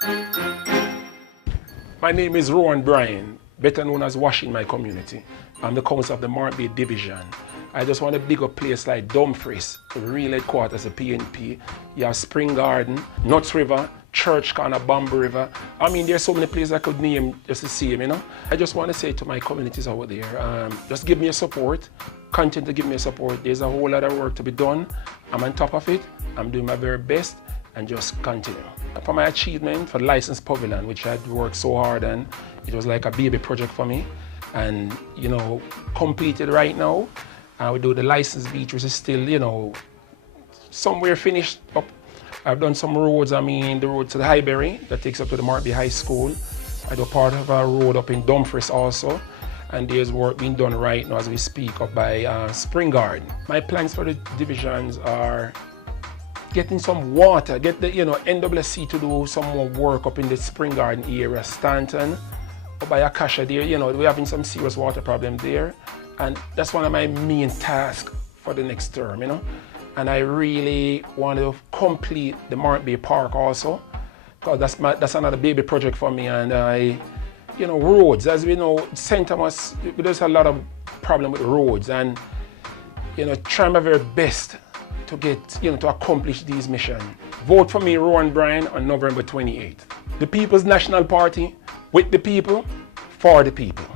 My name is Rohan Bryan, better known as Wash in my community. I'm the council of the Mark Bay Division. I just want to big up places like Dumfries, the real headquarters of PNP. You have Spring Garden, Nuts River, Church Corner, Bamboo River. I mean, there's so many places I could name just to see them, you know. I just want to say to my communities out there, just give me a support, continue to give me a support. There's a whole lot of work to be done. I'm on top of it. I'm doing my very best and just continue. For my achievement for the licensed pavilion, which I'd worked so hard on, it was like a baby project for me. And, you know, completed right now. I would do the licensed beach, which is still, you know, somewhere finished up. I've done some roads. I mean, the road to the Highbury that takes up to the Mark Bay High School. I do part of a road up in Dumfries also. And there's work being done right now as we speak up by Spring Garden. My plans for the divisions are getting some water, get the NWC to do some more work up in the Spring Garden area, Stanton, up by Akasha there. You know, we're having some serious water problem there. And that's one of my main tasks for the next term, you know. And I really want to complete the Mark Bay Park also, because that's another baby project for me. And roads, as we know, St. Thomas, there's a lot of problem with roads, and try my very best to get, to accomplish these missions. Vote for me, Rohan Bryan, on November 28th. The People's National Party, with the people, for the people.